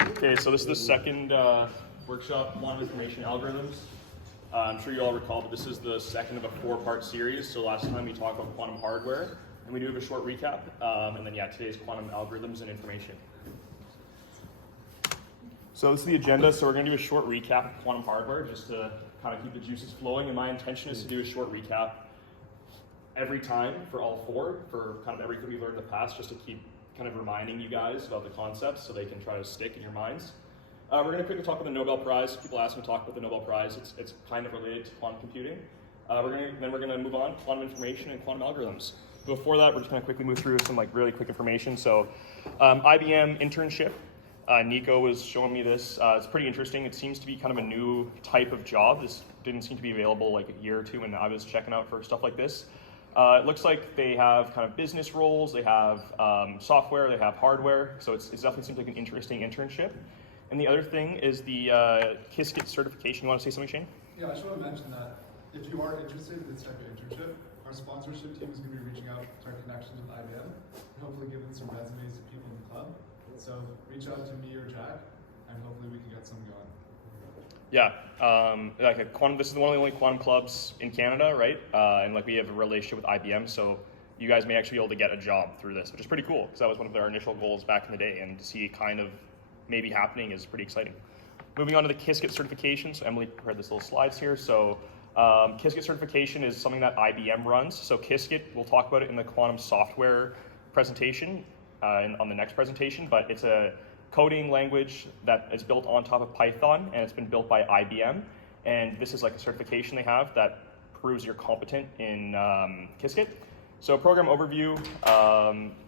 Okay, so this is the second workshop, quantum information algorithms. I'm sure you all recall, but this is the second of a four-part series. So last time we talked about quantum hardware, and we do have a short recap. And then today's quantum algorithms and information. So this is the agenda. So we're going to do a short recap of quantum hardware, just to kind of keep the juices flowing. And my intention is to do a short recap every time for all four, for kind of everything we've learned in the past, just to keep kind of reminding you guys about the concepts so they can try to stick in your minds. We're going to quickly talk about the Nobel Prize. People ask me to talk about the Nobel Prize. It's kind of related to quantum computing. Then we're going to move on to quantum information and quantum algorithms. Before that, we're just going to quickly move through some really quick information. So IBM internship. Nico was showing me this. It's pretty interesting. It seems to be kind of a new type of job. This didn't seem to be available like a year or two when I was checking out for stuff like this. It looks like they have kind of business roles, they have software, they have hardware, so it definitely seems like an interesting internship. And the other thing is the Qiskit certification. You want to say something, Shane? Yeah, I just want to mention that if you are interested in this type of internship, our sponsorship team is going to be reaching out to our connections with IBM and hopefully giving some resumes to people in the club. So reach out to me or Jack, and hopefully we can get some going. Yeah, this is one of the only quantum clubs in Canada, right? And we have a relationship with IBM, so you guys may actually be able to get a job through this, which is pretty cool, because that was one of our initial goals back in the day, and to see it kind of maybe happening is pretty exciting. Moving on to the Qiskit certification, so Emily prepared this little slides here. So Qiskit certification is something that IBM runs. So Qiskit, we'll talk about it in the quantum software presentation, on the next presentation, but it's a coding language that is built on top of Python, and it's been built by IBM. And this is like a certification they have that proves you're competent in Qiskit. So program overview,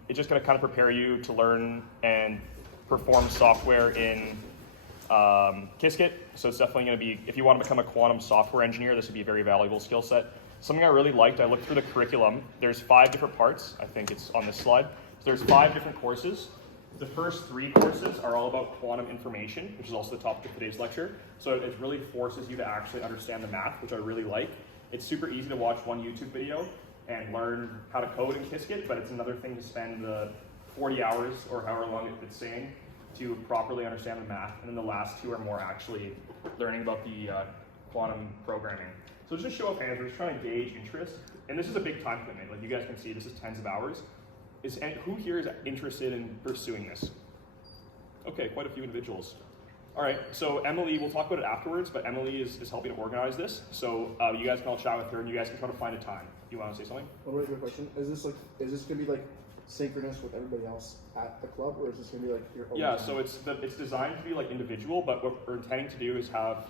it's just going to kind of prepare you to learn and perform software in Qiskit. So it's definitely going to be, if you want to become a quantum software engineer, this would be a very valuable skill set. Something I really liked, I looked through the curriculum. There's 5 different parts. I think it's on this slide. So there's 5 different courses. The first 3 courses are all about quantum information, which is also the topic of today's lecture. So it really forces you to actually understand the math, which I really like. It's super easy to watch one YouTube video and learn how to code in Qiskit, but it's another thing to spend the 40 hours or however long it's saying to properly understand the math. And then the last 2 are more actually learning about the quantum programming. So just a show of hands, we're just trying to gauge interest. And this is a big time commitment. Like you guys can see, this is tens of hours. Who here is interested in pursuing this? Okay, quite a few individuals. All right, so Emily, we'll talk about it afterwards, but Emily is helping to organize this. So you guys can all chat with her, and you guys can try to find a time. You want to say something? One really good question. Is this going to be synchronous with everybody else at the club, or is this going to be your own Yeah, time? so it's designed to be individual, but what we're intending to do is have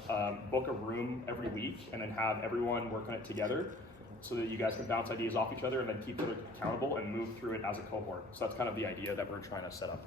book a room every week, and then have everyone work on it together, so that you guys can bounce ideas off each other and then keep each other accountable and move through it as a cohort. So that's kind of the idea that we're trying to set up.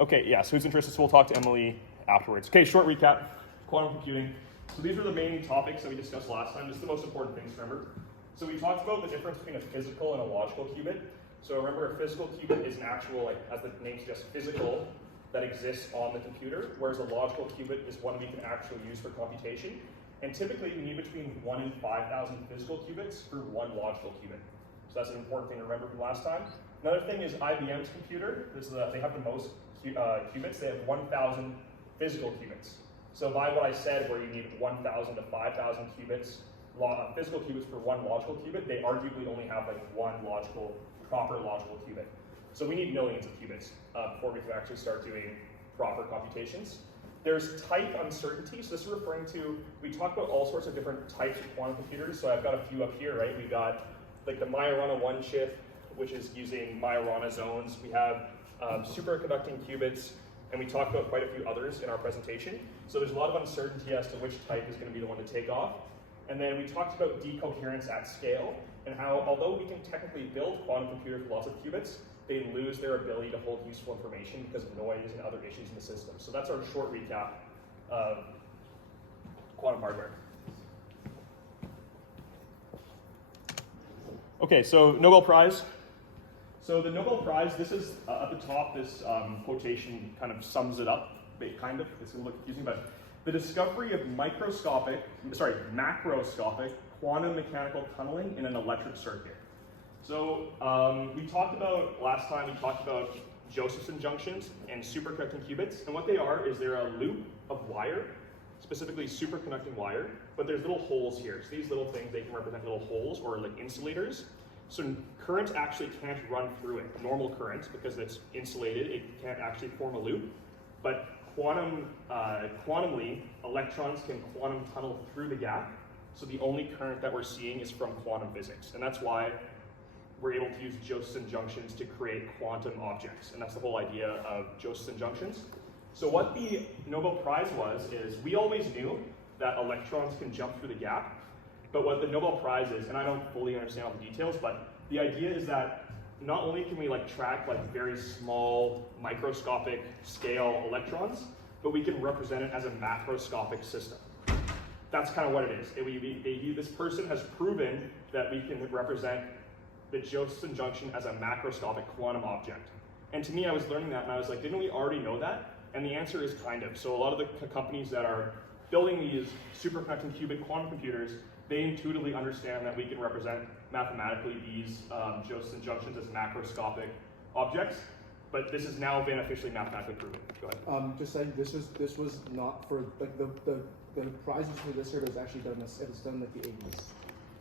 Okay, yeah, so who's interested? So we'll talk to Emily afterwards. Okay, short recap, quantum computing. So these are the main topics that we discussed last time. This is the most important things to remember. So we talked about the difference between a physical and a logical qubit. So remember, a physical qubit is an actual, as the name suggests, physical that exists on the computer, whereas a logical qubit is one we can actually use for computation. And typically, you need between 1 and 5,000 physical qubits for 1 logical qubit. So that's an important thing to remember from last time. Another thing is IBM's computer. They have the most qubits. They have 1,000 physical qubits. So by what I said, where you need 1,000 to 5,000 qubits, physical qubits for 1 logical qubit, they arguably only have 1 proper logical qubit. So we need millions of qubits before we can actually start doing proper computations. There's type uncertainty. So this is referring to, we talk about all sorts of different types of quantum computers. So I've got a few up here, right? We've got the Majorana 1 chip, which is using Majorana zones. We have superconducting qubits, and we talked about quite a few others in our presentation. So there's a lot of uncertainty as to which type is going to be the one to take off. And then we talked about decoherence at scale, and how although we can technically build quantum computers with lots of qubits, they lose their ability to hold useful information because of noise and other issues in the system. So that's our short recap of quantum hardware. Okay, so Nobel Prize. So the Nobel Prize, this is at the top, this quotation kind of sums it up, kind of. It's going to look confusing, but the discovery of macroscopic quantum mechanical tunneling in an electric circuit. So we talked about, last time we talked about Josephson junctions and superconducting qubits. And what they are is they're a loop of wire, specifically superconducting wire, but there's little holes here. So these little things, they can represent little holes or like insulators. So current actually can't run through it. Normal current, because it's insulated, it can't actually form a loop. But quantumly, electrons can quantum tunnel through the gap. So the only current that we're seeing is from quantum physics. And that's why we're able to use Josephson junctions to create quantum objects. And that's the whole idea of Josephson junctions. So what the Nobel Prize was, is we always knew that electrons can jump through the gap. But what the Nobel Prize is, and I don't fully understand all the details, but the idea is that not only can we track very small microscopic scale electrons, but we can represent it as a macroscopic system. That's kind of what it is. This person has proven that we can represent the Josephson junction as a macroscopic quantum object. And to me, I was learning that and I was like, didn't we already know that? And the answer is kind of. So a lot of the companies that are building these superconducting qubit quantum computers, they intuitively understand that we can represent mathematically these Josephson junctions as macroscopic objects, but this has now been officially mathematically proven. Go ahead. Just saying, this was not for the prizes for this year was actually done. It was done like the 80s.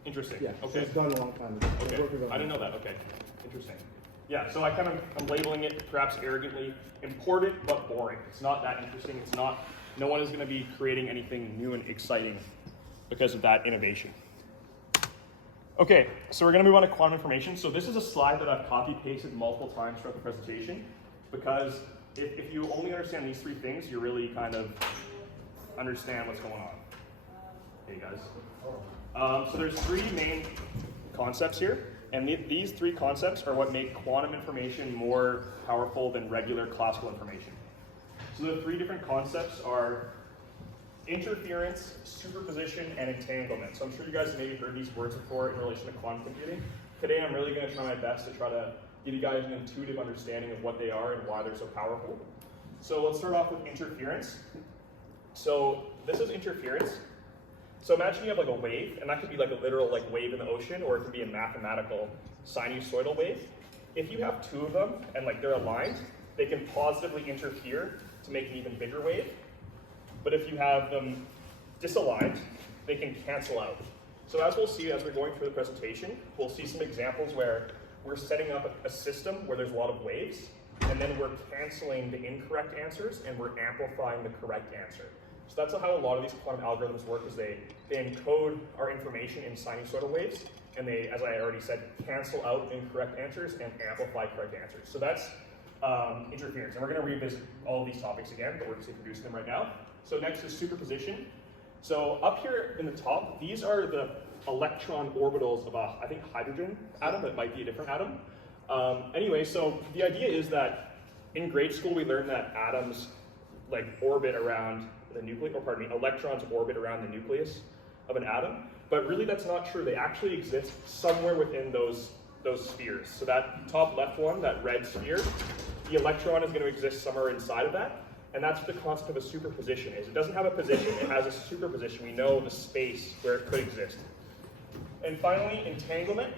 Interesting. Yeah. Okay. So it's done a long time ago. Okay. I didn't know that. Okay. Interesting. Yeah. So I'm labeling it perhaps arrogantly important but boring. It's not that interesting. It's not. No one is going to be creating anything new and exciting because of that innovation. Okay, so we're going to move on to quantum information. So this is a slide that I've copy-pasted multiple times throughout the presentation, because if you only understand these three things, you really kind of understand what's going on. Hey guys. So there's three main concepts here, and these three concepts are what make quantum information more powerful than regular classical information. So the three different concepts are interference, superposition, and entanglement. So I'm sure you guys have maybe heard these words before in relation to quantum computing. Today I'm really going to try my best to try to give you guys an intuitive understanding of what they are and why they're so powerful. So let's start off with interference. So this is interference. So imagine you have a wave, and that could be a literal wave in the ocean, or it could be a mathematical sinusoidal wave. If you have two of them and they're aligned, they can positively interfere to make an even bigger wave. But if you have them disaligned, they can cancel out. So as we'll see as we're going through the presentation, we'll see some examples where we're setting up a system where there's a lot of waves, and then we're canceling the incorrect answers and we're amplifying the correct answer. So that's how a lot of these quantum algorithms work, is they encode our information in sinusoidal waves, and they, as I already said, cancel out incorrect answers and amplify correct answers. So that's interference. And we're going to revisit all of these topics again, but we're just introducing them right now. So next is superposition. So up here in the top, these are the electron orbitals of I think hydrogen atom. It might be a different atom. Anyway, so the idea is that in grade school we learned that atoms orbit around the nucleus, or pardon me, electrons orbit around the nucleus of an atom. But really that's not true. They actually exist somewhere within those spheres. So that top left one, that red sphere, the electron is going to exist somewhere inside of that. And that's what the concept of a superposition is. It doesn't have a position, it has a superposition. We know the space where it could exist. And finally, entanglement.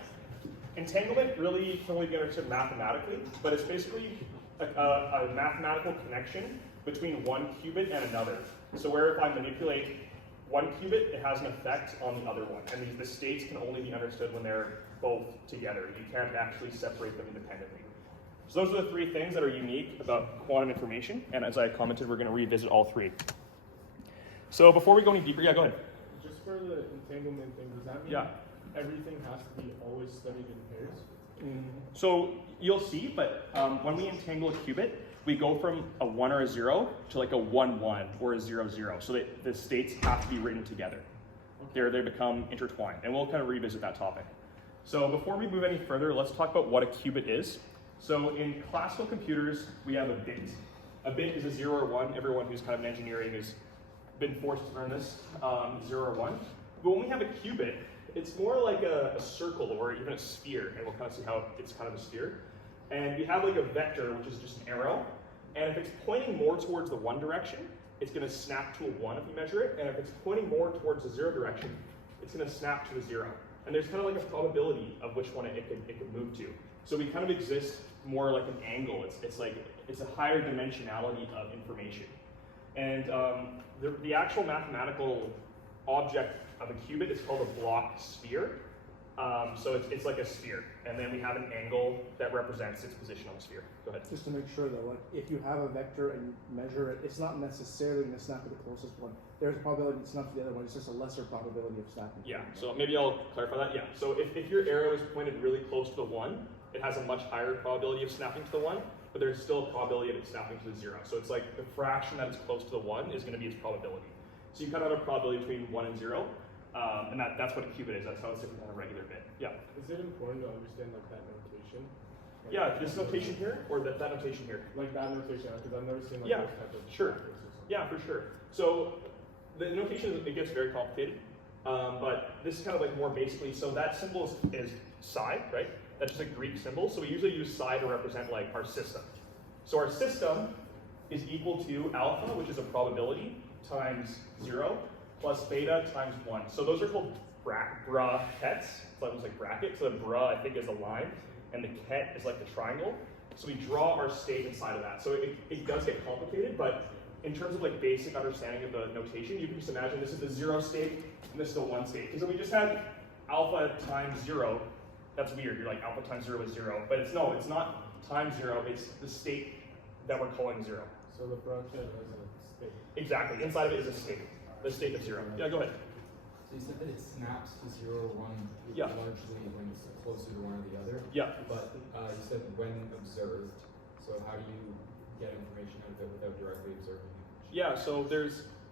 Entanglement really can only be understood mathematically, but it's basically a mathematical connection between one qubit and another. So where if I manipulate one qubit, it has an effect on the other one. And the states can only be understood when they're both together. You can't actually separate them independently. So those are the three things that are unique about quantum information, and as I commented, we're going to revisit all three. So before we go any deeper, yeah, go ahead. Just for the entanglement thing, does that mean everything has to be always studied in pairs? So you'll see, but when we entangle a qubit, we go from a 1 or a 0 to a 1-1 or a 0-0. So that the states have to be written together. Okay. They become intertwined, and we'll kind of revisit that topic. So before we move any further, let's talk about what a qubit is. So in classical computers, we have a bit. A bit is a 0 or 1. Everyone who's kind of in engineering has been forced to learn this, 0 or 1. But when we have a qubit, it's more like a circle or even a sphere, and we'll kind of see how it's kind of a sphere. And you have a vector, which is just an arrow, and if it's pointing more towards the 1 direction, it's going to snap to a 1 if you measure it, and if it's pointing more towards the 0 direction, it's going to snap to a 0. And there's kind of a probability of which one it could move to. So we kind of exist more like an angle. It's a higher dimensionality of information. And the actual mathematical object of a qubit is called a block sphere. So it's like a sphere, and then we have an angle that represents its position on the sphere. Go ahead. Just to make sure though, like if you have a vector and you measure it, it's not necessarily going to snap to the closest one. There's a probability to snap to the other one. It's just a lesser probability of snapping. Yeah, so maybe I'll clarify that. Yeah, so if your arrow is pointed really close to the 1, it has a much higher probability of snapping to the 1, but there's still a probability of it snapping to the 0. So it's like the fraction that is close to the 1 is going to be its probability. So you kind of have a probability between 1 and 0, and that's what a qubit is. That's how it's different than a regular bit. Yeah. Is it important to understand like that notation? Like, Yeah, this notation here, or that notation here? Like that notation, because I've never seen like Yeah, those type of sure. factors or something. Yeah, for sure. So the notation, it gets very complicated, but this is kind of like more basically, so that symbol is psi, right? That's just a Greek symbol. So we usually use psi to represent like our system. So our system is equal to alpha, which is a probability, times 0, plus beta times 1. So those are called brackets. It's almost like brackets. So the bra, I think, is a line, and the ket is like the triangle. So we draw our state inside of that. So it does get complicated, but in terms of like basic understanding of the notation, you can just imagine this is the 0 state, and this is the 1 state. Because if we just had alpha times 0, that's weird. You're like, alpha times 0 is 0. But it's not times 0, it's the state that we're calling 0. So the bracket is a state. Exactly. Inside of it is a state. The state of 0. Yeah, go ahead. So you said that it snaps to 0 or 1 Yeah. largely when it's closer to one or the other. Yeah. But you said when observed. So how do you get information out of it without directly observing it? Yeah, so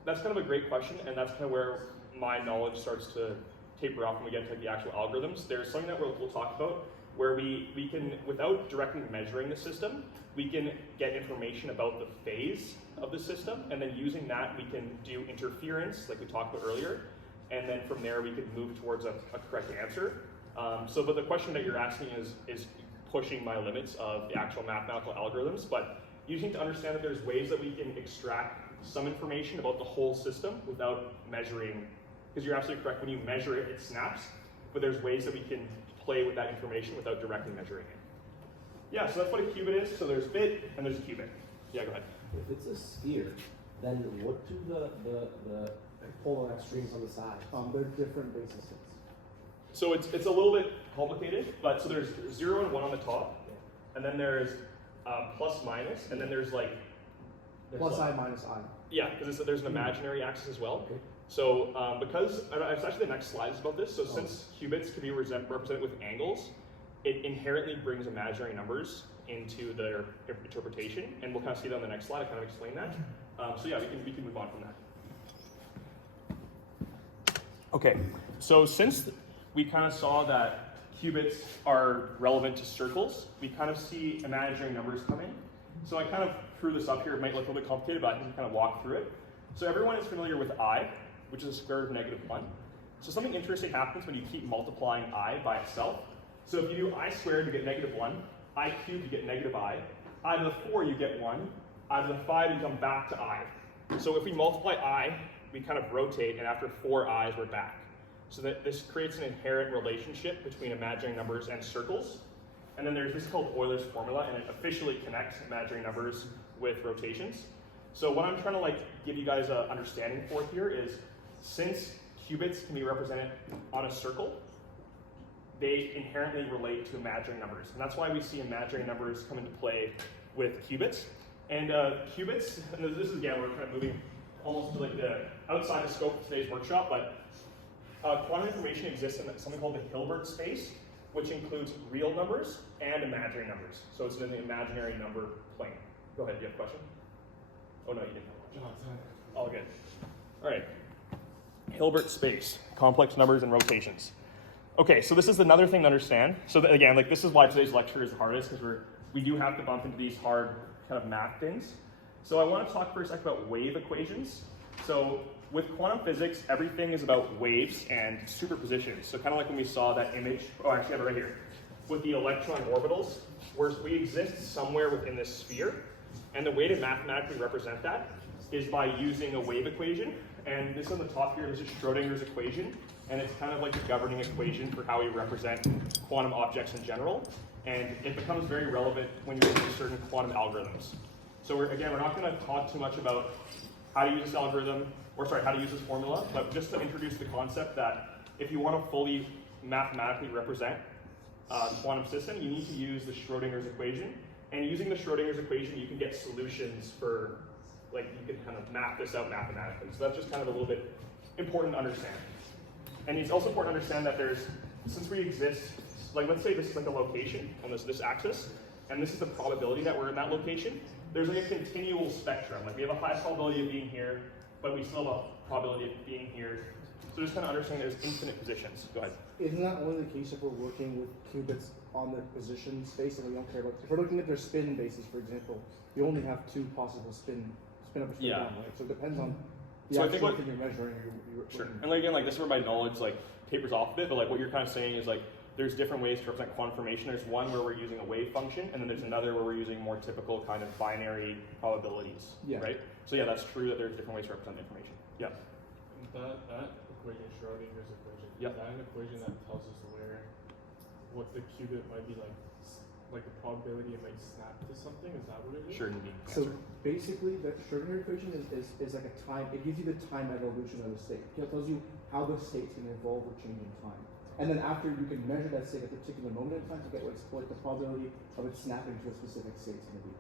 that's kind of a great question, and that's kind of where my knowledge starts to taper off when we get to like the actual algorithms. There's something that we'll talk about where we can, without directly measuring the system, we can get information about the phase of the system, and then using that we can do interference, like we talked about earlier, and then from there we can move towards a correct answer. But the question that you're asking is pushing my limits of the actual mathematical algorithms, but you just need to understand that there's ways that we can extract some information about the whole system without measuring, because you're absolutely correct, when you measure it, it snaps, but there's ways that we can play with that information without directly measuring it. Yeah, so that's what a qubit is. So there's bit and there's a qubit. Yeah, go ahead. If it's a sphere, then what do the polar extremes on the sides? They're different basis sets. So it's a little bit complicated, but so there's 0 and 1 on the top, and then there's plus minus, and then there's like Plus I minus I. Yeah, because there's an imaginary axis as well. Okay. So because it's actually the next slide is about this. So since qubits can be represented with angles, it inherently brings imaginary numbers into their interpretation, and we'll kind of see that on the next slide. I kind of explain that. So yeah, we can move on from that. Okay, so since we kind of saw that qubits are relevant to circles, we kind of see imaginary numbers come in. So I kind of threw this up here. It might look a little bit complicated, but I can kind of walk through it. So everyone is familiar with I, which is the square root of -1. So something interesting happens when you keep multiplying I by itself. So if you do I squared, you get -1. I cubed, you get -I. I to the 4, you get 1. I to the 5, you come back to I. So if we multiply I, we kind of rotate, and after 4 i's, we're back. So that this creates an inherent relationship between imaginary numbers and circles. And then there's this called Euler's formula, and it officially connects imaginary numbers with rotations. So what I'm trying to give you guys an understanding for here is, since qubits can be represented on a circle, they inherently relate to imaginary numbers. And that's why we see imaginary numbers come into play with qubits. And qubits, and this is again, we're kind of moving almost to the outside the scope of today's workshop, but quantum information exists in something called the Hilbert space, which includes real numbers and imaginary numbers. So it's in the imaginary number plane. Go ahead, do you have a question? Oh no, you didn't have a question. All good. All right. Hilbert space, complex numbers and rotations. Okay, so this is another thing to understand. So that, again, this is why today's lecture is the hardest, because we do have to bump into these hard kind of math things. So I want to talk for a second about wave equations. So with quantum physics, everything is about waves and superpositions. So kind of like when we saw that image, actually I have it right here, with the electron orbitals, where we exist somewhere within this sphere. And the way to mathematically represent that is by using a wave equation. And this on the top here is just Schrodinger's equation. And it's kind of like the governing equation for how we represent quantum objects in general. And it becomes very relevant when you're using certain quantum algorithms. So we're not going to talk too much about how to use this algorithm, or sorry, how to use this formula, but just to introduce the concept that if you want to fully mathematically represent the quantum system, you need to use the Schrodinger's equation. And using the Schrodinger's equation, you can get solutions for, like, you can kind of map this out mathematically. So that's just kind of a little bit important to understand. And it's also important to understand that since we exist, like let's say this is like a location on this axis, and this is the probability that we're in that location, there's like a continual spectrum. Like we have a high probability of being here, but we still have a probability of being here. So just kind of understanding there's infinite positions. Go ahead. Isn't that only the case if we're working with qubits on their position space and we don't care about, if we're looking at their spin basis, for example, you only have two possible spin up or spin down, right? So it depends on the So I think actual thing you're measuring. Sure. And like, again, like this is where my knowledge like tapers off a bit, but like what you're kind of saying is like there's different ways to represent quantum information. There's one where we're using a wave function, and then there's another where we're using more typical kind of binary probabilities, right? So yeah, that's true that there's different ways to represent the information. Yeah. That equation, Schrodinger's equation, Yep. is that an equation that tells us what the qubit might be like the probability it might snap to something? Is that what it is? Sure, indeed. So basically, the Schrodinger equation is like a time, it gives you the time evolution of the state. It tells you how the state's going to evolve or change in time. And then after you can measure that state at a particular moment in time to get what the probability of it snapping to a specific state is going to be.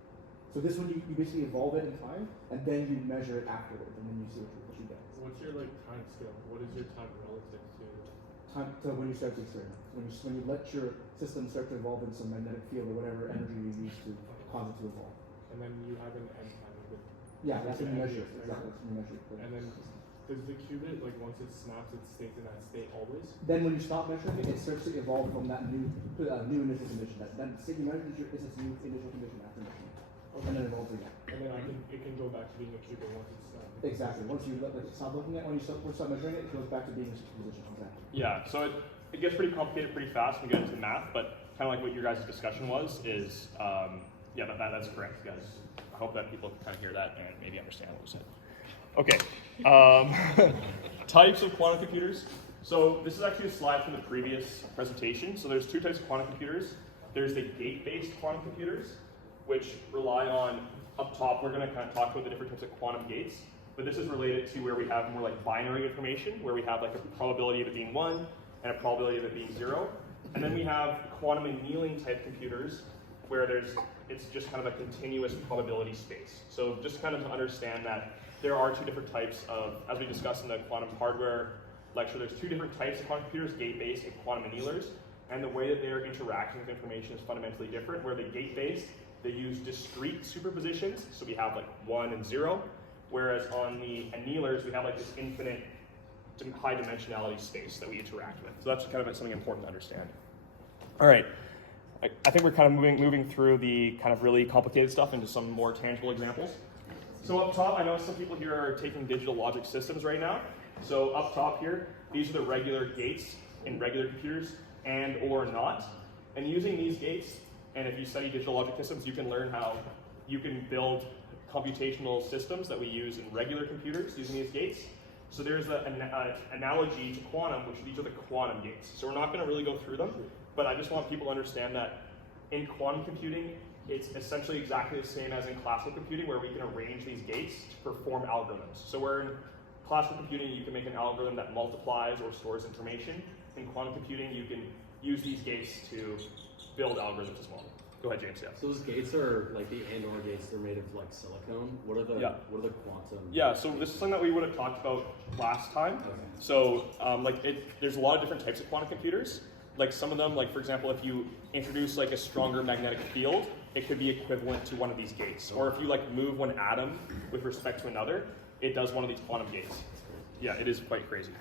So this one, you basically evolve it in time, and then you measure it afterwards, and then you see what you get. What's your like time scale? What is your time relative to? Time to when you start the experiment. When you let your system start to evolve in some magnetic field or whatever energy you use to cause it to evolve. And then you have an end time of it. Yeah, that's when you measure it. Right? Exactly, that's when you measure it. And then does the qubit, like once it snaps, it stays in that state always? Then when you stop measuring it, it starts to evolve from that new initial condition. Then state you measure is this new initial condition after measurement. And then it evolves again. And then it can go back to being a qubit once it's snapped. Exactly. Once you stop looking at, when you stop measuring it, it goes back to being a position. Exactly. Yeah, so it gets pretty complicated pretty fast when we get into math, but kind of like what your guys' discussion was is, yeah, that's correct, guys. I hope that people can kind of hear that and maybe understand what was said. Okay, types of quantum computers. So this is actually a slide from the previous presentation. So there's two types of quantum computers. There's the gate-based quantum computers, which rely on, up top, we're going to kind of talk about the different types of quantum gates. But this is related to where we have more like binary information, where we have like a probability of it being 1 and a probability of it being 0. And then we have quantum annealing type computers, where it's just kind of a continuous probability space. So just kind of to understand that there are two different types of, as we discussed in the quantum hardware lecture, there's two different types of quantum computers, gate-based and quantum annealers. And the way that they're interacting with information is fundamentally different. Where the gate-based, they use discrete superpositions, so we have like 1 and 0. Whereas on the annealers, we have like this infinite high dimensionality space that we interact with. So that's kind of something important to understand. All right, I think we're kind of moving through the kind of really complicated stuff into some more tangible examples. So up top, I know some people here are taking digital logic systems right now. So up top here, these are the regular gates in regular computers and or not. And using these gates, and if you study digital logic systems, you can learn how you can build computational systems that we use in regular computers using these gates. So there's an analogy to quantum, which these are the quantum gates. So we're not going to really go through them, but I just want people to understand that in quantum computing, it's essentially exactly the same as in classical computing, where we can arrange these gates to perform algorithms. So where in classical computing, you can make an algorithm that multiplies or stores information. In quantum computing, you can use these gates to build algorithms as well. Go ahead, James. Yeah. So those gates are like the and/or gates. They're made of like silicone. What are the quantum? Yeah. So this is something that we would have talked about last time. Okay. So there's a lot of different types of quantum computers. Like some of them, like for example, if you introduce like a stronger magnetic field, it could be equivalent to one of these gates. Or if you like move one atom with respect to another, it does one of these quantum gates. Yeah, it is quite crazy.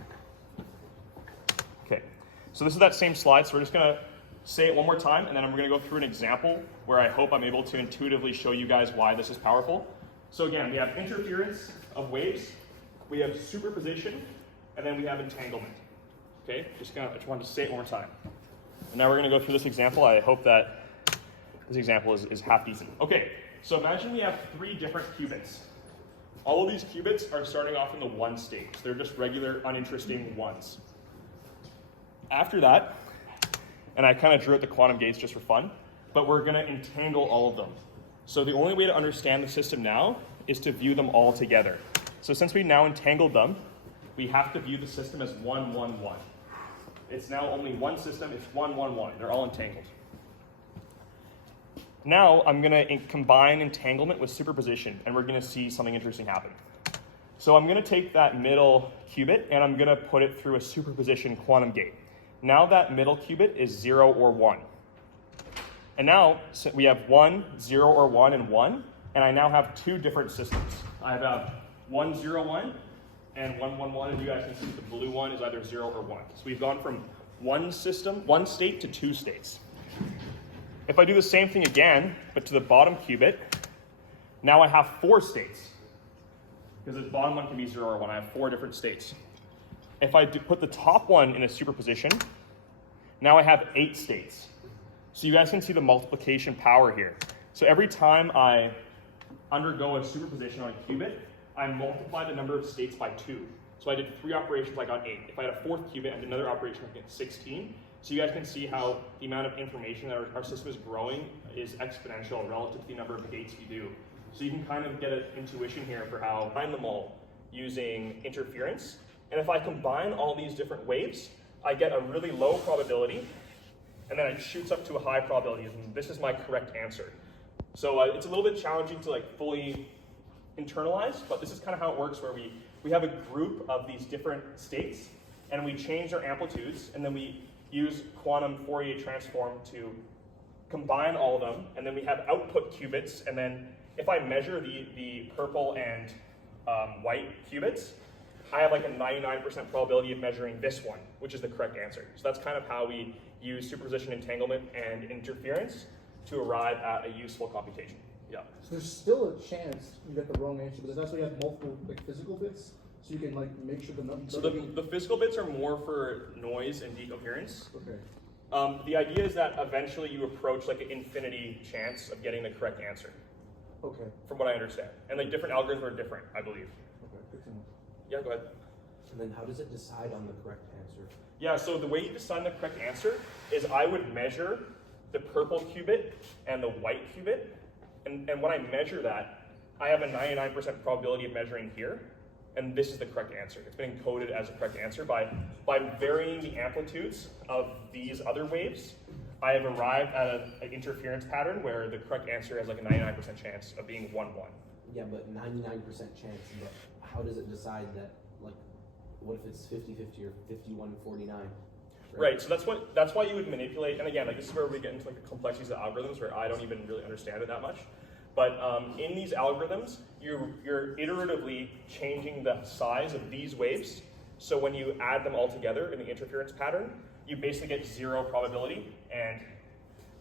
Okay. So this is that same slide. So we're just gonna say it one more time, and then I'm going to go through an example where I hope I'm able to intuitively show you guys why this is powerful. So again, we have interference of waves, we have superposition, and then we have entanglement. Okay, I just wanted to say it one more time. And now we're going to go through this example. I hope that this example is half decent. Okay, so imagine we have 3 different qubits. All of these qubits are starting off in the 1 stage. They're just regular, uninteresting 1s. After that, and I kind of drew out the quantum gates just for fun. but we're going to entangle all of them. So the only way to understand the system now is to view them all together. So since we now entangled them, we have to view the system as 1, 1, 1. It's now only one system, it's 1, 1, 1. They're all entangled. Now I'm going to combine entanglement with superposition, and we're going to see something interesting happen. So I'm going to take that middle qubit, and I'm going to put it through a superposition quantum gate. Now that middle qubit is 0 or 1. And now so we have 1, 0 or 1, and 1, and I now have two different systems. I have 1, 0, 1, and 1, 1, 1, and you guys can see the blue one is either 0 or 1. So we've gone from one state to two states. If I do the same thing again, but to the bottom qubit, now I have 4 states. Because the bottom one can be 0 or 1. I have 4 different states. If I put the top one in a superposition, now I have 8 states. So you guys can see the multiplication power here. So every time I undergo a superposition on a qubit, I multiply the number of states by 2. So I did 3 operations, I got 8. If I had a 4th qubit, I did another operation, I get 16. So you guys can see how the amount of information that our system is growing is exponential relative to the number of gates we do. So you can kind of get an intuition here for how I combine them all using interference. And if I combine all these different waves, I get a really low probability, and then it shoots up to a high probability, and this is my correct answer. So it's a little bit challenging to like fully internalize, but this is kind of how it works, where we have a group of these different states, and we change their amplitudes, and then we use quantum Fourier transform to combine all of them, and then we have output qubits, and then if I measure the purple and white qubits, I have like a 99% probability of measuring this one, which is the correct answer. So that's kind of how we use superposition entanglement and interference to arrive at a useful computation. Yeah. So there's still a chance you get the wrong answer, but that's why you have multiple like physical bits, so you can like make sure the number. So the physical bits are more for noise and decoherence. Okay. The idea is that eventually you approach like an infinity chance of getting the correct answer. Okay. From what I understand. And like different algorithms are different, I believe. Okay. Good to know. Yeah, go ahead. And then how does it decide on the correct answer? Yeah, so the way you decide the correct answer is I would measure the purple qubit and the white qubit. And when I measure that, I have a 99% probability of measuring here. And this is the correct answer. It's been encoded as a correct answer by varying the amplitudes of these other waves. I have arrived at an interference pattern where the correct answer has like a 99% chance of being 1, 1. Yeah, but 99% chance, but how does it decide that, like, what if it's 50-50 or 51-49? Right, so that's why you would manipulate, and again, like this is where we get into like the complexities of algorithms where I don't even really understand it that much. But in these algorithms, you're iteratively changing the size of these waves. So when you add them all together in the interference pattern, you basically get 0 probability and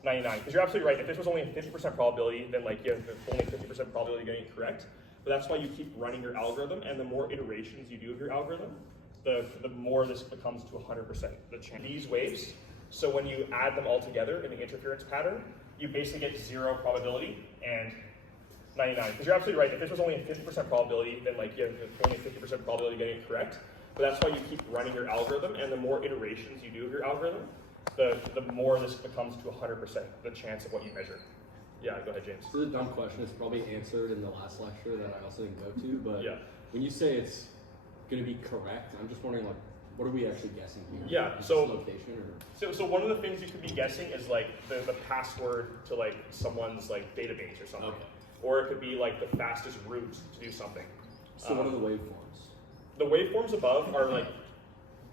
99. Because you're absolutely right. If this was only a 50% probability, then like you have only 50% probability of getting it correct. But that's why you keep running your algorithm, and the more iterations you do of your algorithm, the more this becomes to 100% the chance. These waves, so when you add them all together in the interference pattern, you basically get 0 probability and 99. Because you're absolutely right. If this was only a 50% probability, then like you have only 50% probability of getting it correct. But that's why you keep running your algorithm, and the more iterations you do of your algorithm, the more this becomes to 100% the chance of what you measure. Yeah, go ahead, James. This is a dumb question. It's probably answered in the last lecture that I also didn't go to, but yeah. When you say it's going to be correct, I'm just wondering, like, what are we actually guessing here? Yeah, Is so this location or? So one of the things you could be guessing is like the password to like someone's like database or something. Okay. Or it could be like the fastest route to do something. So what are the waveforms? The waveforms above are like,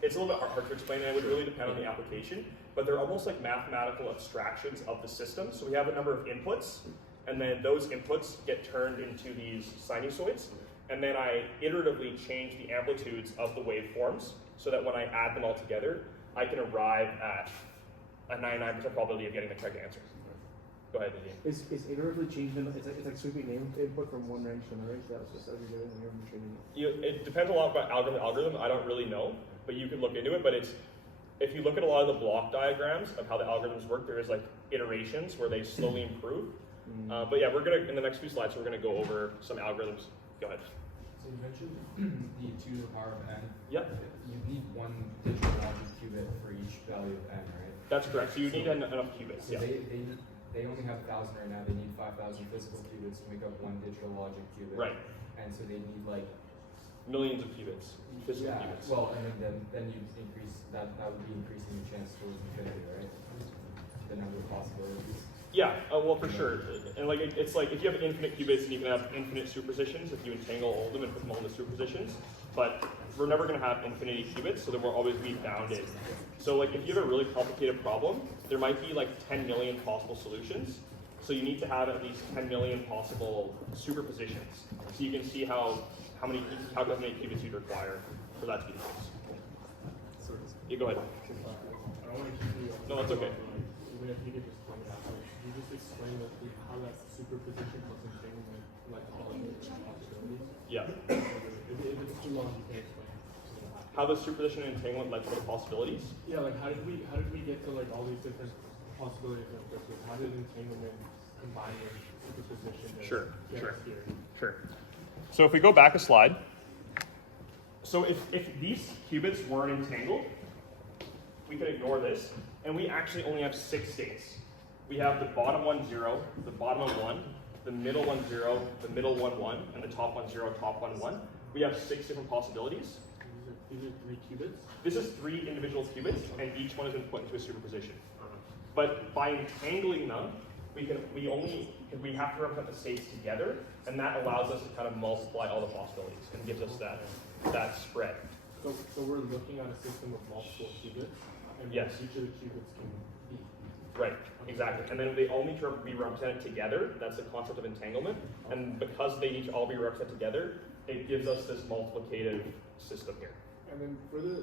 it's a little bit hard to explain, and it would really depend on the application, but they're almost like mathematical abstractions of the system. So we have a number of inputs, and then those inputs get turned into these sinusoids, and then I iteratively change the amplitudes of the waveforms so that when I add them all together, I can arrive at a 99% probability of getting the correct answer. Go ahead, Nadine. Is iteratively changing? It's like sweeping input from one range to another range. That's what you're doing when you're training. It depends a lot about algorithm to algorithm. I don't really know, but you could look into it. But if you look at a lot of the block diagrams of how the algorithms work, there is like iterations where they slowly improve. But yeah, in the next few slides, we're gonna go over some algorithms. Go ahead. So you mentioned the 2 to the power of n. Yep. You need one digital logic qubit for each value of n, right? That's correct. So you need enough qubits. So Yeah. they they only have 1,000 right now. They need 5,000 physical qubits to make up one digital logic qubit. Right. And so they need like Millions of qubits, physical qubits. Well, and then you increase that would be increasing the chance towards infinity, right? The number of possibilities. Yeah, well, for sure. And like it's like if you have infinite qubits, and you can have infinite superpositions if you entangle all of them and put them all into superpositions. But we're never going to have infinity qubits, so there will always be bounded. So like if you have a really complicated problem, there might be like 10 million possible solutions. So you need to have at least 10 million possible superpositions. So you can see how many qubits you'd require for that to be the case. You go ahead. I don't want to keep you up. No, that's okay. Even if you could just point it out, you just explain how that superposition plus entanglement led to all of the possibilities. Yeah. If it's too long, you can explain it. How the superposition and entanglement led to the possibilities? Yeah, like how did we get to like all these different possibilities and purposes? How did entanglement combine with superposition? Sure. Here? Sure. So if we go back a slide, so if these qubits weren't entangled, we could ignore this, and we actually only have 6 states. We have the bottom one 0, the bottom one 1, the middle one 0, the middle one 1, and the top one 0, top one 1. We have 6 different possibilities. These are 3 qubits? This is 3 individual qubits, and each one has been put into a superposition. But by entangling them, we have to represent the states together, and that allows us to kind of multiply all the possibilities and gives us that spread. So we're looking at a system of multiple qubits, and Yes. each of the qubits can be. Right, exactly. And then they all need to be represented together. That's the concept of entanglement. And because they need to all be represented together, it gives us this multiplicative system here. And then for the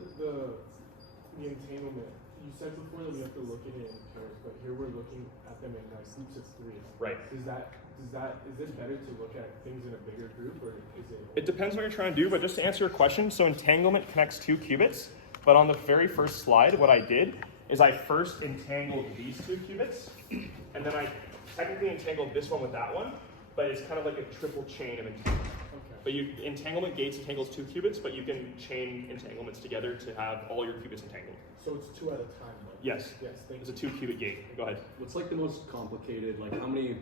entanglement, you said before that we have to look at it in pairs, but here we're looking at them in like groups of 3. Right. Is it better to look at things in a bigger group, or is it? It depends what you're trying to do, but just to answer your question, so entanglement connects 2 qubits, but on the very first slide, what I did is I first entangled these 2 qubits, and then I technically entangled this one with that one, but it's kind of like a triple chain of entanglement. Okay. But entanglement gates entangles 2 qubits, but you can chain entanglements together to have all your qubits entangled. So it's 2 at a time. Though. Yes. Yes. Thank It's a you. 2 qubit gate. Go ahead. What's like the most complicated, like how many,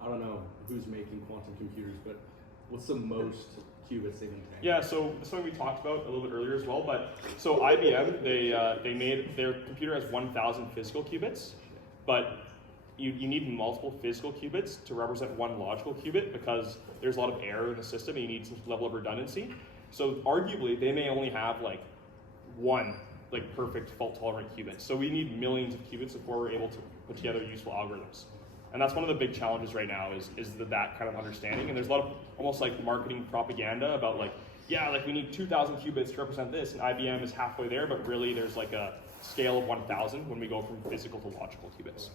I don't know who's making quantum computers, but what's the most qubits they can entangle? Yeah, so this is something we talked about a little bit earlier as well. But so IBM, they made their computer has 1,000 physical qubits, but you need multiple physical qubits to represent one logical qubit because there's a lot of error in the system and you need some level of redundancy. So arguably, they may only have like one perfect fault tolerant qubit. So we need millions of qubits before we're able to put together useful algorithms. And that's one of the big challenges right now is that kind of understanding. And there's a lot of almost like marketing propaganda about we need 2,000 qubits to represent this, and IBM is halfway there, but really there's like a scale of 1,000 when we go from physical to logical qubits.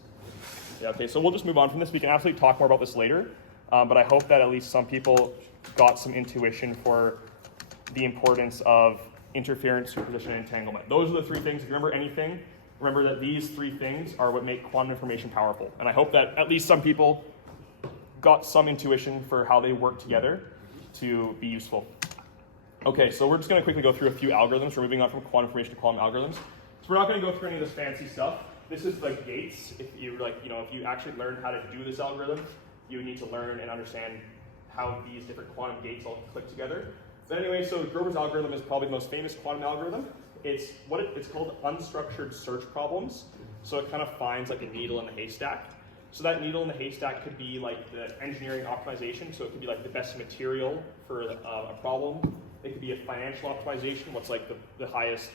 Yeah, okay, so we'll just move on from this. We can absolutely talk more about this later, but I hope that at least some people got some intuition for the importance of interference, superposition, and entanglement. Those are the 3 things. If you remember anything, remember that these 3 things are what make quantum information powerful. And I hope that at least some people got some intuition for how they work together to be useful. Okay, so we're just going to quickly go through a few algorithms. We're moving on from quantum information to quantum algorithms. So we're not going to go through any of this fancy stuff. This is like gates. If you if you actually learn how to do this algorithm, you need to learn and understand how these different quantum gates all click together. But anyway, so Grover's algorithm is probably the most famous quantum algorithm. It's called unstructured search problems. So it kind of finds like a needle in the haystack. So that needle in the haystack could be like the engineering optimization. So it could be like the best material for a problem. It could be a financial optimization. What's like the highest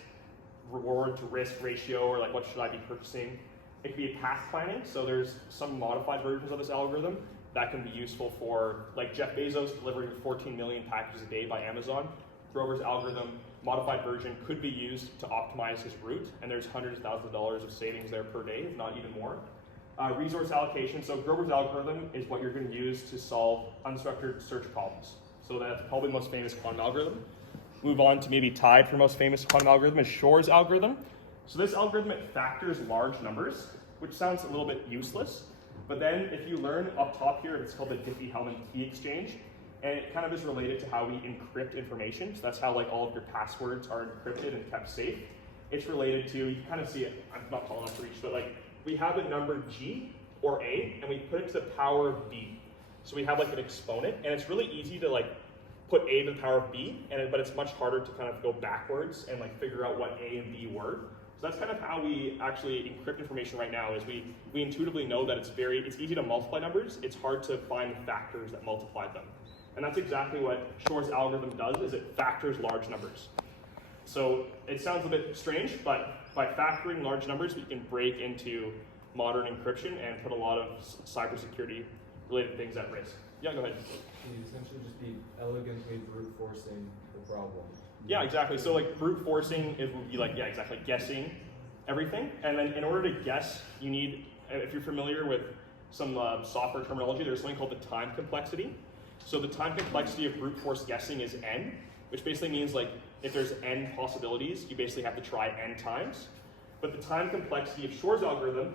reward to risk ratio, or like what should I be purchasing? It could be a path planning. So there's some modified versions of this algorithm that can be useful for like Jeff Bezos delivering 14 million packages a day by Amazon. Grover's algorithm, modified version, could be used to optimize his route, and there's hundreds of thousands of dollars of savings there per day, if not even more. Resource allocation, so Grover's algorithm is what you're going to use to solve unstructured search problems. So that's probably the most famous quantum algorithm. Move on to maybe tied for most famous quantum algorithm is Shor's algorithm. So this algorithm, it factors large numbers, which sounds a little bit useless. But then if you learn up top here, it's called the Diffie-Hellman key exchange. And it kind of is related to how we encrypt information. So that's how like all of your passwords are encrypted and kept safe. It's related to, you can kind of see it, I'm not tall enough to reach, but like we have a number G, or A, and we put it to the power of B. So we have like an exponent, and it's really easy to like put A to the power of B, but it's much harder to kind of go backwards and like figure out what A and B were. So that's kind of how we actually encrypt information right now, is we intuitively know that it's easy to multiply numbers. It's hard to find factors that multiply them. And that's exactly what Shor's algorithm does, is it factors large numbers. So it sounds a bit strange, but by factoring large numbers, we can break into modern encryption and put a lot of cybersecurity related things at risk. Yeah, go ahead. You essentially just be elegantly brute forcing the problem. Yeah, exactly. So like brute forcing would be like, yeah, exactly, guessing everything. And then in order to guess, you need, if you're familiar with some software terminology, there's something called the time complexity. So the time complexity of brute force guessing is n, which basically means like if there's n possibilities, you basically have to try n times. But the time complexity of Shor's algorithm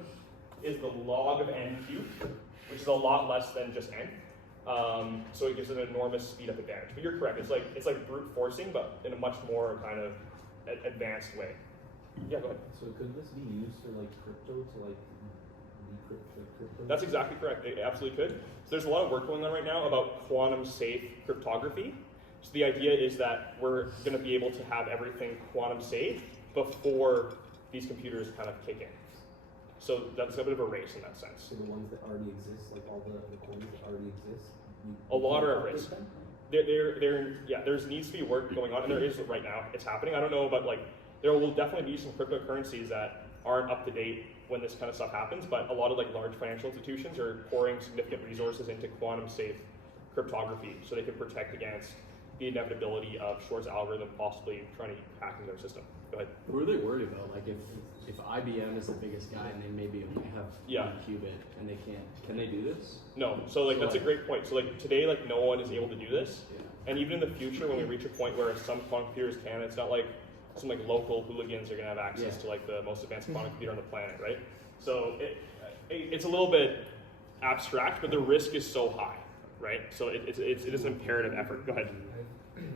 is the log of n cubed, which is a lot less than just n. So it gives it an enormous speed up advantage. But you're correct, it's like brute forcing, but in a much more kind of advanced way. Yeah, go ahead. So could this be used for like crypto to like decrypt the crypto? That's exactly correct. It absolutely could. So there's a lot of work going on right now about quantum safe cryptography. So the idea is that we're going to be able to have everything quantum safe before these computers kind of kick in. So that's a bit of a race in that sense. So the ones that already exist, like all the coins that already exist, A lot are at risk. them? There's needs to be work going on, and there is right now. It's happening. I don't know, but like there will definitely be some cryptocurrencies that aren't up to date when this kind of stuff happens. But a lot of like large financial institutions are pouring significant resources into quantum safe cryptography, so they can protect against the inevitability of Shor's algorithm possibly trying to hack into their system. Go ahead. What are they worried about? Like if IBM is the biggest guy and they maybe only have one qubit and they can they do this? No. So like that's a great point. So like today, like no one is able to do this. Yeah. And even in the future, when we reach a point where some quantum computers can, it's not like some like local hooligans are gonna have access to like the most advanced quantum computer on the planet, right? So it's a little bit abstract, but the risk is so high, right? So it is an imperative effort. Go ahead.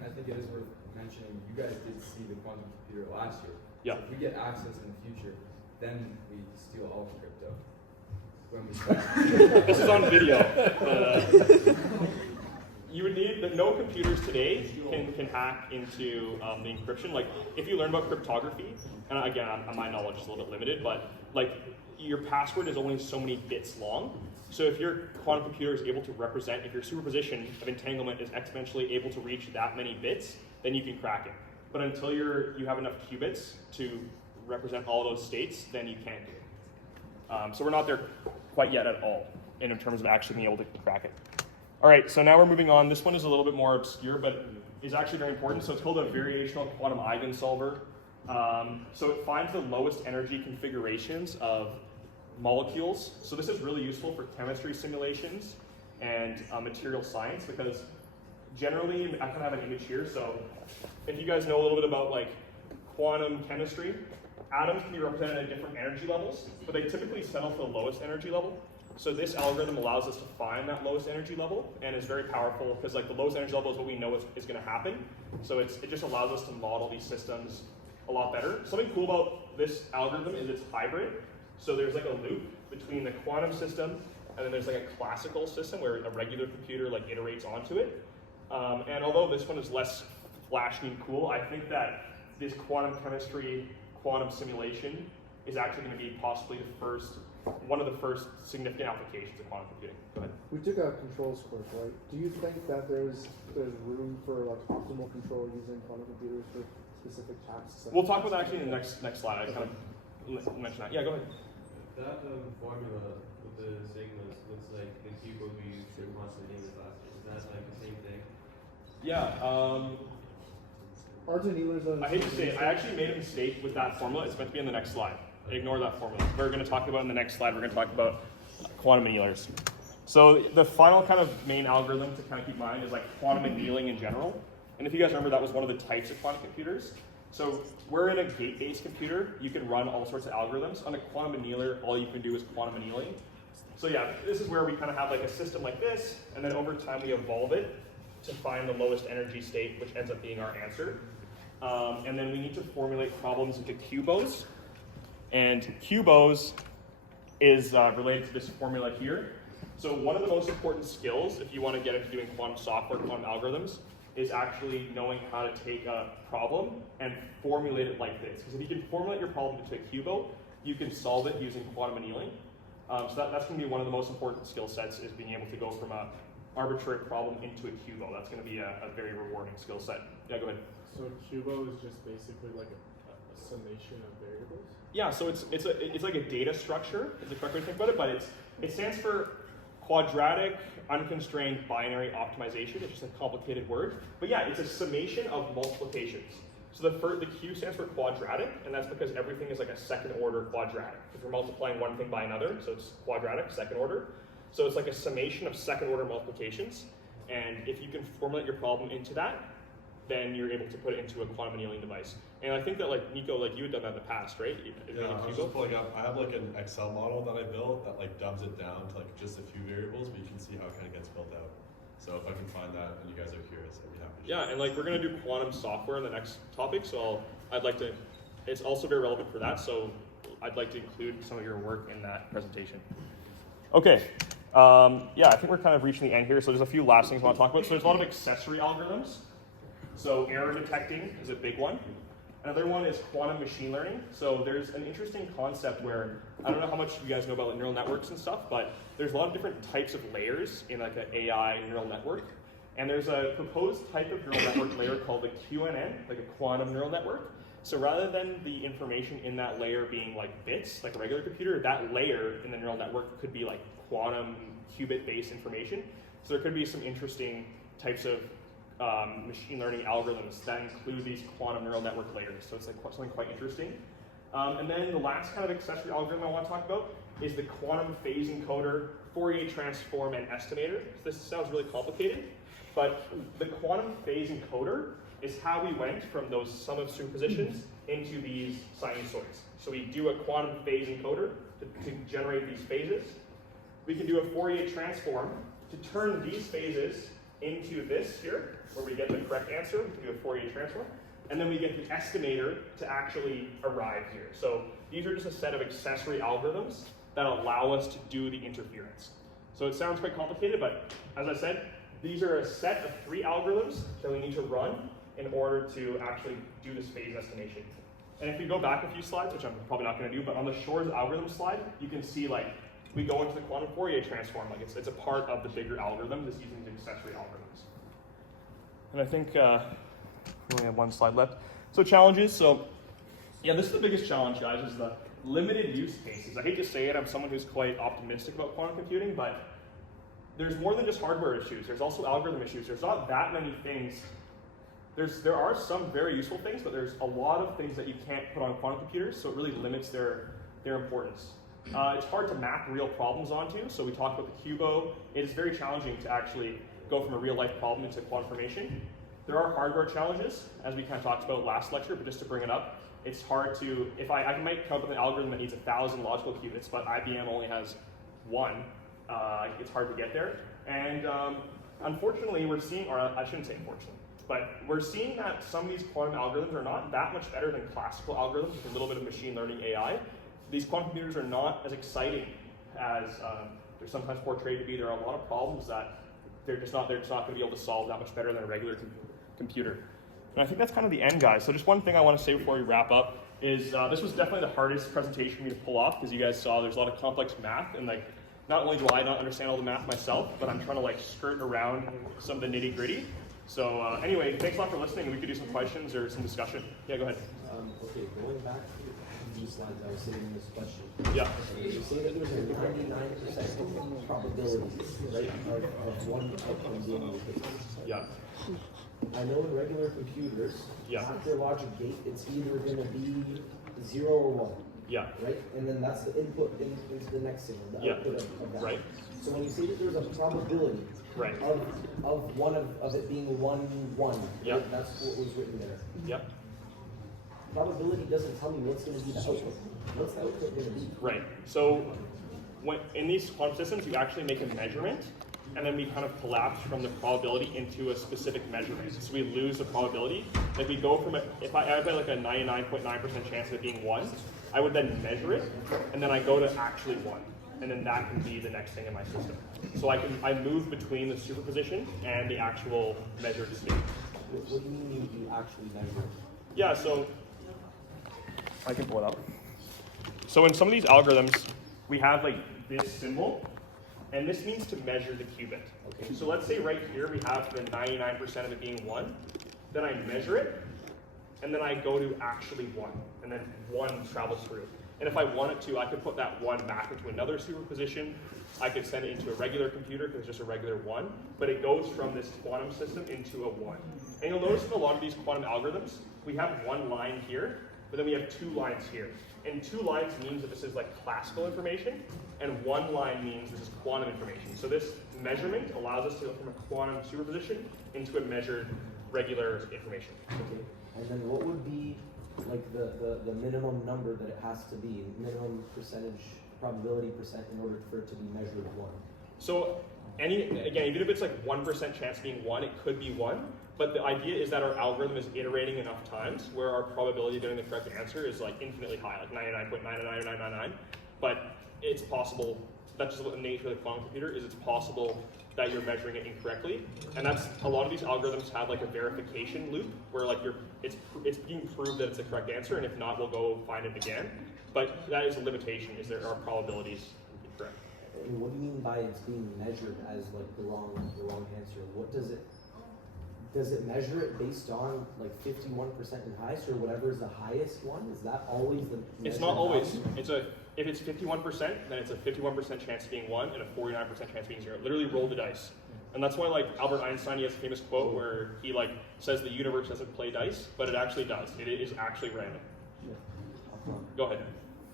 I think it is worth mentioning, you guys did see the quantum computer last year. Yeah. So if we get access in the future, then we steal all of crypto. When we start. This is on video. You would need that. No computers today can hack into the encryption. Like if you learn about cryptography, and again, my knowledge is a little bit limited, but like your password is only so many bits long. So if your quantum computer is able to represent, if your superposition of entanglement is exponentially able to reach that many bits, then you can crack it. But until you have enough qubits to represent all those states, then you can't do it. So we're not there quite yet at all in terms of actually being able to crack it. All right, so now we're moving on. This one is a little bit more obscure, but is actually very important. So it's called a variational quantum eigensolver. So it finds the lowest energy configurations of molecules. So this is really useful for chemistry simulations and material science, because generally, I kind of have an image here. So if you guys know a little bit about like quantum chemistry, atoms can be represented at different energy levels, but they typically settle for the lowest energy level. So this algorithm allows us to find that lowest energy level, and is very powerful because like the lowest energy level is what we know is going to happen. So it just allows us to model these systems a lot better. Something cool about this algorithm is it's hybrid. So there's like a loop between the quantum system and then there's like a classical system where a regular computer like iterates onto it. And although this one is less flashy and cool, I think that this quantum chemistry, quantum simulation is actually going to be possibly one of the first significant applications of quantum computing. Go ahead. We took a controls course, right? Do you think that there's room for like optimal control using quantum computers for specific tasks? We'll talk about that actually in the next slide. I kind of mentioned that. Yeah, go ahead. That formula with the sigmas looks like the cube we used for constant English classes. Is that like the same thing? Yeah. Arts and Nealers. I hate to say it, I actually made a mistake with that formula. It's meant to be on the next slide. Ignore that formula. We're going to talk about in the next slide, we're going to talk about quantum annealers. So the final kind of main algorithm to kind of keep in mind is like quantum annealing in general. And if you guys remember, that was one of the types of quantum computers. So we're in a gate-based computer. You can run all sorts of algorithms. On a quantum annealer, all you can do is quantum annealing. So yeah, this is where we kind of have like a system like this, and then over time we evolve it to find the lowest energy state, which ends up being our answer. And then we need to formulate problems into QUBOs. And QUBOs is related to this formula here. So one of the most important skills, if you want to get into doing quantum software, quantum algorithms, is actually knowing how to take a problem and formulate it like this. Because if you can formulate your problem into a cubo, you can solve it using quantum annealing. So that's going to be one of the most important skill sets, is being able to go from a arbitrary problem into a cubo. That's going to be a very rewarding skill set. Yeah, go ahead. So cubo is just basically like a summation of variables? Yeah, so it's like a data structure, is the correct way to think about it, but it stands for quadratic unconstrained binary optimization. It's just a complicated word. But yeah, it's a summation of multiplications. So the Q stands for quadratic, and that's because everything is like a second order quadratic. Because we're multiplying one thing by another, so it's quadratic, second order. So it's like a summation of second order multiplications. And if you can formulate your problem into that, then you're able to put it into a quantum annealing device. And I think that, like, Nico, like you had done that in the past, right? Yeah, I was just pulling up, I have like an Excel model that I built that like dumbs it down to like just a few variables, but you can see how it kind of gets built out. So if I can find that and you guys are curious, I'd be happy to share. Yeah, and like we're gonna do quantum software in the next topic, so I'd like to, it's also very relevant for that, so I'd like to include some of your work in that presentation. Okay, yeah, I think we're kind of reaching the end here, so there's a few last things I want to talk about. So there's a lot of accessory algorithms. So error detecting is a big one. Another one is quantum machine learning. So there's an interesting concept where, I don't know how much you guys know about like neural networks and stuff, but there's a lot of different types of layers in like an AI neural network. And there's a proposed type of neural network layer called a QNN, like a quantum neural network. So rather than the information in that layer being like bits, like a regular computer, that layer in the neural network could be like quantum qubit-based information. So there could be some interesting types of machine learning algorithms that include these quantum neural network layers. So it's like something quite interesting. And then the last kind of accessory algorithm I want to talk about is the quantum phase encoder, Fourier transform, and estimator. So this sounds really complicated, but the quantum phase encoder is how we went from those sum of superpositions into these sinusoids. So we do a quantum phase encoder to generate these phases. We can do a Fourier transform to turn these phases into this here, where we get the correct answer. We can do a Fourier transform. And then we get the estimator to actually arrive here. So these are just a set of accessory algorithms that allow us to do the interference. So it sounds quite complicated, but as I said, these are a set of 3 algorithms that we need to run in order to actually do this phase estimation. And if we go back a few slides, which I'm probably not going to do, but on the Shor's algorithm slide, you can see like we go into the quantum Fourier transform. Like it's a part of the bigger algorithm that's using these accessory algorithms. And I think we only have one slide left. So challenges. So yeah, this is the biggest challenge, guys, is the limited use cases. I hate to say it, I'm someone who's quite optimistic about quantum computing, but there's more than just hardware issues. There's also algorithm issues. There's not that many things. There are some very useful things, but there's a lot of things that you can't put on quantum computers, so it really limits their importance. It's hard to map real problems onto, so we talked about the QUBO. It is very challenging to actually go from a real life problem into quantum formation. There are hardware challenges, as we kind of talked about last lecture, but just to bring it up, it's hard to, if I might come up with an algorithm that needs 1,000 logical qubits, but IBM only has 1, it's hard to get there. And unfortunately, we're seeing, or I shouldn't say unfortunately, but we're seeing that some of these quantum algorithms are not that much better than classical algorithms with a little bit of machine learning AI. These quantum computers are not as exciting as they're sometimes portrayed to be. There are a lot of problems that they're just not going to be able to solve that much better than a regular computer. And I think that's kind of the end, guys. So just one thing I want to say before we wrap up is this was definitely the hardest presentation for me to pull off, because you guys saw there's a lot of complex math, and like not only do I not understand all the math myself, but I'm trying to like skirt around some of the nitty gritty. So anyway, thanks a lot for listening. We could do some questions or some discussion. Yeah, go ahead. Okay, going back to these slides, I was saying this question. Yeah. You say that there's a 99% probability, right, of one outcome being the case. Yeah. I know in regular computers, Yeah. after logic gate, it's either going to be 0 or 1. Yeah. Right? And then that's the input into the next signal, the Yeah. output of that. Right. So when you say that there's a probability Right. of one of it being 1, Yeah. right? That's what was written there. Yeah. Probability doesn't tell me what's going to be the output. What's the output going to be? Right. So when in these quantum systems, you actually make a measurement and then we kind of collapse from the probability into a specific measurement. So we lose the probability. Like we go from if I have like a 99.9% chance of it being 1, I would then measure it, and then I go to actually 1. And then that can be the next thing in my system. So I move between the superposition and the actual measured state. What do you mean you actually measure? Yeah, so I can pull it up. So in some of these algorithms, we have like this symbol, and this means to measure the qubit. Okay. So let's say right here we have the 99% of it being 1. Then I measure it, and then I go to actually 1, and then 1 travels through. And if I wanted to, I could put that 1 back into another superposition. I could send it into a regular computer because it's just a regular 1, but it goes from this quantum system into a 1. And you'll notice in a lot of these quantum algorithms, we have 1 line here, but then we have 2 lines here. And 2 lines means that this is like classical information, and 1 line means this is quantum information. So this measurement allows us to go from a quantum superposition into a measured regular information. Okay. And then what would be like the minimum number that it has to be, minimum percentage, probability percent in order for it to be measured 1? So again, even if it's like 1% chance of being 1, it could be 1. But the idea is that our algorithm is iterating enough times where our probability of getting the correct answer is like infinitely high, like 99.99999. But it's possible, that's just what the nature of the quantum computer is, it's possible that you're measuring it incorrectly. And that's, a lot of these algorithms have like a verification loop where like it's being proved that it's the correct answer, and if not, we'll go find it again. But that is a limitation, is there are probabilities correct. And what do you mean by it's being measured as like the wrong answer? What does it measure it based on like 51% and highest, or whatever is the highest one? Is that always the It's not always. If it's 51%, then it's a 51% chance of being 1 and a 49% chance of being 0. Literally roll the dice. And that's why like Albert Einstein, he has a famous quote where he like says the universe doesn't play dice, but it actually does. It is actually random. Yeah. Go ahead.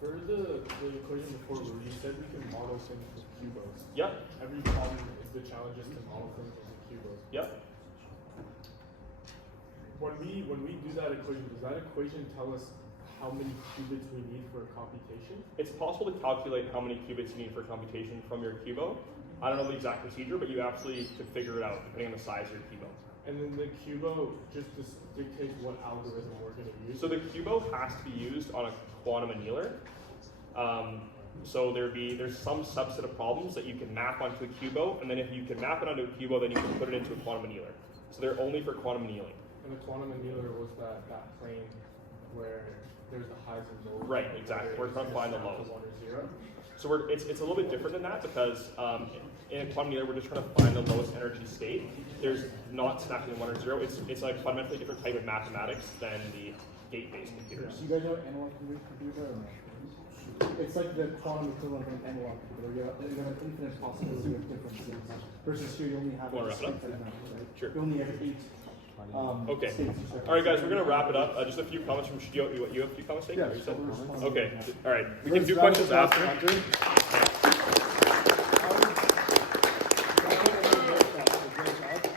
For the equation before, where you said we can model things with qubits. Yep. Every problem is the challenge is to model things with qubits. Yep. When we do that equation, does that equation tell us how many qubits we need for a computation? It's possible to calculate how many qubits you need for computation from your QUBO. I don't know the exact procedure, but you absolutely could figure it out depending on the size of your QUBO. And then the QUBO just dictates what algorithm we're going to use. So the QUBO has to be used on a quantum annealer. So there's some subset of problems that you can map onto a QUBO, and then if you can map it onto a QUBO, then you can put it into a quantum annealer. So they're only for quantum annealing. And the quantum annealer was that plane where there's the highs and lows. Right, exactly. We're trying to find the lows. 1 or 0. So it's a little bit different than that because in a quantum annealer, we're just trying to find the lowest energy state. There's not snapping 1 or 0. It's like fundamentally different type of mathematics than the gate-based computers. Do you guys know what analog computer or no? It's like the quantum equivalent of an analog computer. You have an infinite possibility of different states. Versus here, you only have Wanna a wrap it up? state example, right? Sure. You only have 8 Okay. states. All right, guys, we're gonna wrap it up. Just a few comments from you. You have a few comments, Nick? Yeah. Or you said? So we're Okay. All right. We can do questions after.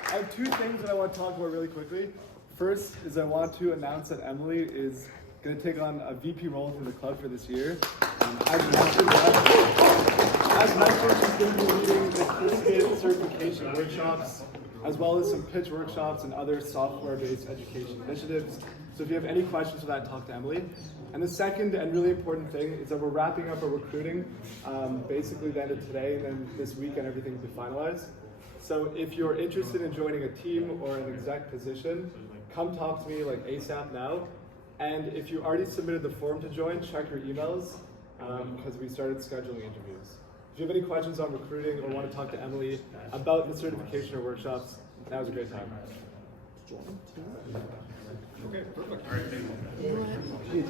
I have 2 things that I want to talk about really quickly. First is I want to announce that Emily is going to take on a VP role for the club for this year. As mentioned, she's going to be leading the certificate certification workshops, as well as some pitch workshops and other software-based education initiatives. So if you have any questions for that, talk to Emily. And the second and really important thing is that we're wrapping up our recruiting basically the end of today, and then this weekend everything will be finalized. So if you're interested in joining a team or an exec position, come talk to me like ASAP now. And if you already submitted the form to join, check your emails because we started scheduling interviews. If you have any questions on recruiting or want to talk to Emily about the certification or workshops, that was a great time. Okay, perfect. All right, thank you.